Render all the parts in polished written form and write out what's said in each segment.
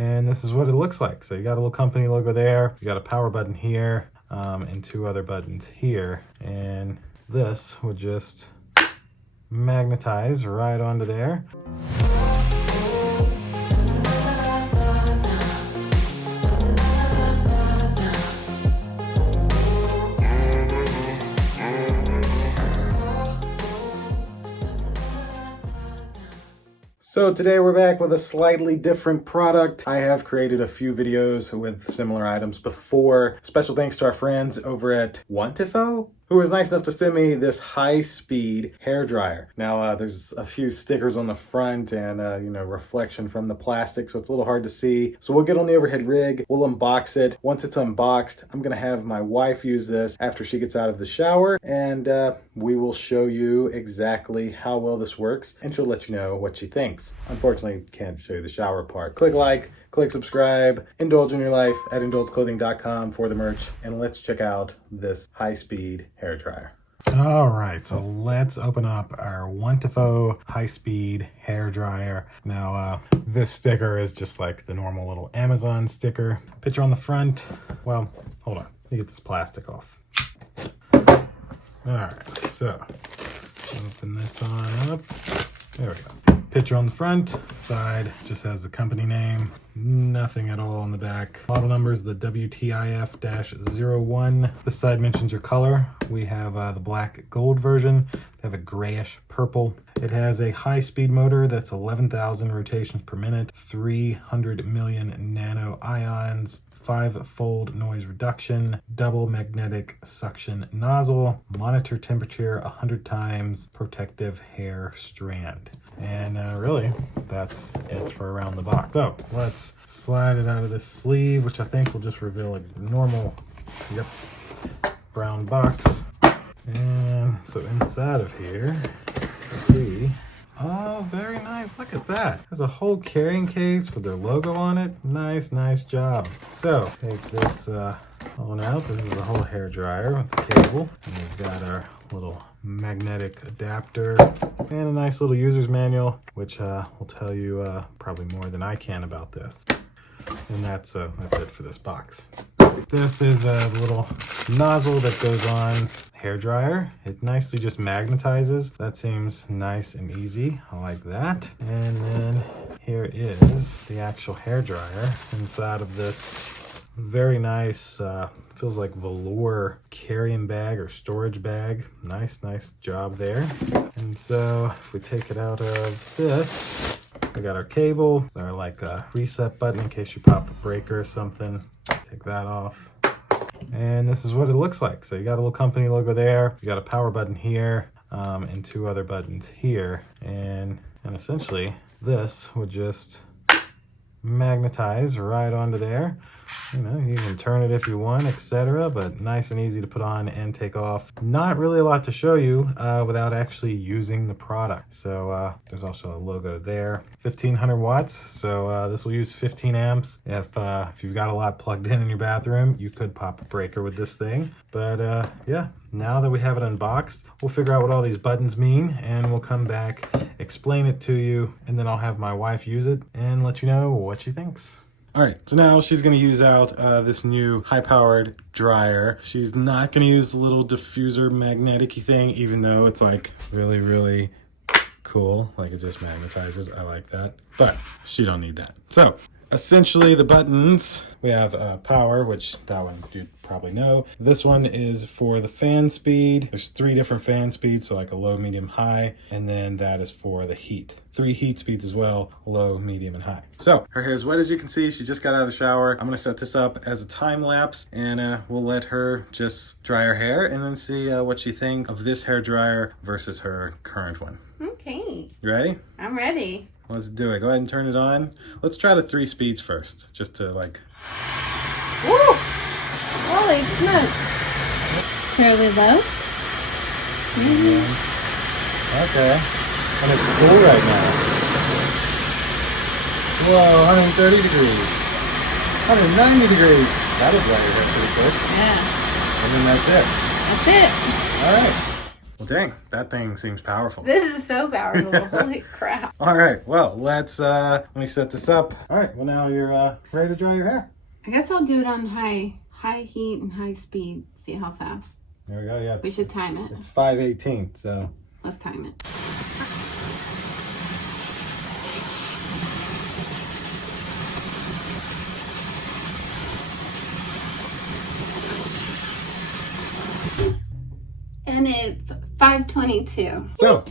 and this is what it looks like. So you got a little company logo there, you got a power button here, and two other buttons here, and this would just magnetize right onto there. So today we're back with a slightly different product. I have created a few videos with similar items before. Special thanks to our friends over at WANTIFO, who was nice enough to send me this high-speed hair dryer. Now there's a few stickers on the front and reflection from the plastic, so it's a little hard to see. So we'll get on the overhead rig, we'll unbox it. Once it's unboxed, I'm gonna have my wife use this after she gets out of the shower, and we will show you exactly how well this works, and she'll let you know what she thinks. Unfortunately, can't show you the shower part. Click like, click subscribe, indulge in your life at indulgeclothing.com for the merch, and let's check out this high-speed hair dryer. All right, so let's open up our WANTIFO high-speed hair dryer. Now, this sticker is just like the normal little Amazon sticker. Picture on the front. Well, hold on, let me get this plastic off. All right, so open this on up. There we go. Picture on the front, side just has the company name, nothing at all on the back. Model number is the WTIF-01. This side mentions your color. We have the black gold version. They have a grayish purple. It has a high-speed motor that's 11,000 rotations per minute, 300 million nano ions, 5-fold noise reduction, double magnetic suction nozzle, monitor temperature 100 times, protective hair strand. And really, that's it for around the box. So let's slide it out of this sleeve, which I think will just reveal a normal, brown box. And so inside of here, oh, very nice. Look at that. There's a whole carrying case with their logo on it. Nice, nice job. So take this on out. This is the whole hair dryer with the cable. And we've got our little magnetic adapter and a nice little user's manual, which will tell you probably more than I can about this. And that's it for this box. This is a little nozzle that goes on hair dryer. It nicely just magnetizes. That seems nice and easy. I like that. And then here is the actual hair dryer inside of this very nice, feels like velour carrying bag or storage bag. Nice, nice job there. And so if we take it out of this, we got our cable, our like reset button in case you pop a breaker or something. Take that off. And this is what it looks like. So you got a little company logo there, you got a power button here, and two other buttons here. And essentially this would just magnetize right onto there. You know, you can turn it if you want, etc., but nice and easy to put on and take off. Not really a lot to show you without actually using the product. So there's also a logo there. 1500 watts, so this will use 15 amps. If you've got a lot plugged in your bathroom, you could pop a breaker with this thing. But yeah, now that we have it unboxed, we'll figure out what all these buttons mean, and we'll come back, explain it to you, and then I'll have my wife use it and let you know what she thinks. All right, so now she's gonna use out this new high-powered dryer. She's not gonna use the little diffuser magnetic-y thing, even though it's like really, really cool. Like it just magnetizes, I like that. But she don't need that. So essentially the buttons, we have power, which that one you'd probably know. This one is for the fan speed. There's 3 different fan speeds, so like a low, medium, high, and then that is for the heat. 3 heat speeds as well, low, medium, and high. So her hair is wet, as you can see. She just got out of the shower. I'm gonna set this up as a time lapse, and we'll let her just dry her hair and then see what she thinks of this hair dryer versus her current one. Okay. You ready? I'm ready. Let's do it. Go ahead and turn it on. Let's try the 3 speeds first, just to like. Woo! Holy smokes. Fairly low. Okay. And it's cool right now. Whoa, 130 degrees. 190 degrees. That'll dry your hair pretty quick. Yeah. And then that's it. That's it. All right. Well, dang, that thing seems powerful. This is so powerful. Holy crap. All right, well, let me set this up. All right, well, now you're ready to dry your hair. I guess I'll do it on high heat and high speed. See how fast. There we go, yeah. We should time it. It's 5:18, so. Let's time it. And it's 5:22. So,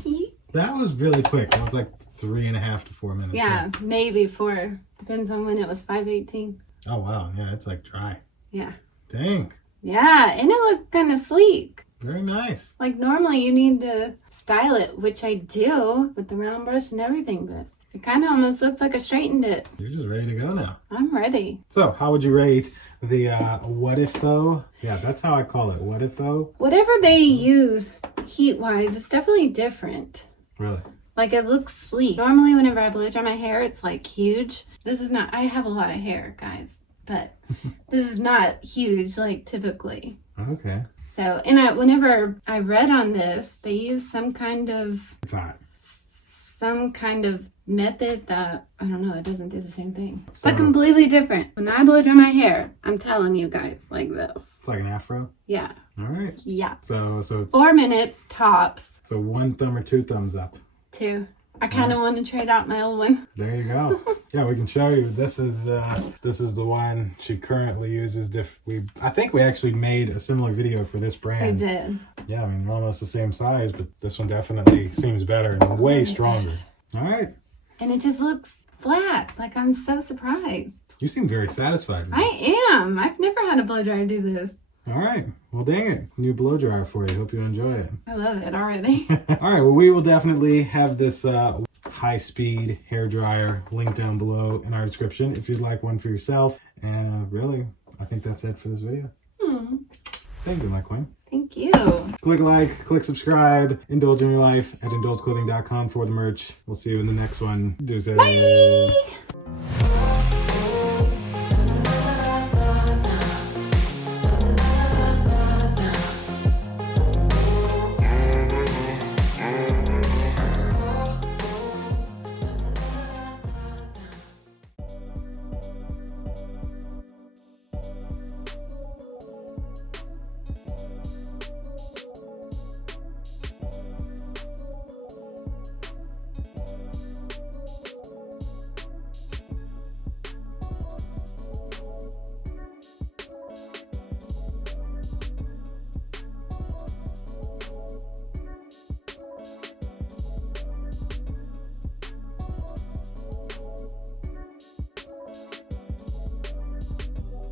that was really quick. That was like 3.5 to 4 minutes. Yeah, maybe 4. Depends on when it was 5:18. Oh, wow. Yeah, it's like dry. Yeah. Dang. Yeah, and it looks kind of sleek. Very nice. Like normally you need to style it, which I do with the round brush and everything, but it kind of almost looks like I straightened it. You're just ready to go now. I'm ready. So, how would you rate the WANTIFO? Yeah, that's how I call it, WANTIFO. Whatever they use heat-wise, it's definitely different. Really? Like it looks sleek. Normally whenever I blow dry my hair, it's like huge. This is not, I have a lot of hair, guys, but this is not huge like typically. Okay. So, and whenever I read on this, they use some kind of method that, I don't know, it doesn't do the same thing. So, but completely different. When I blow dry my hair, I'm telling you guys, like this. it's like an afro? Yeah. All right. Yeah. So 4 minutes tops. So 1 thumb or 2 thumbs up. 2. I kind of want to trade out my old one. There you go. Yeah, we can show you. This is the one she currently uses. I think we actually made a similar video for this I brand. did. Yeah, I mean, we're almost the same size, but this one definitely seems better and way stronger. All right. And it just looks flat. Like I'm so surprised. You seem very satisfied with this. I am. I've never had a blow dryer do this. All right. Well, dang it. New blow dryer for you. Hope you enjoy it. I love it already. All right. Well, we will definitely have this high-speed hair dryer linked down below in our description if you'd like one for yourself. And really, I think that's it for this video. Thank you, my queen. Thank you. Click like, click subscribe, indulge in your life at indulgeclothing.com for the merch. We'll see you in the next one. Deuces. Bye.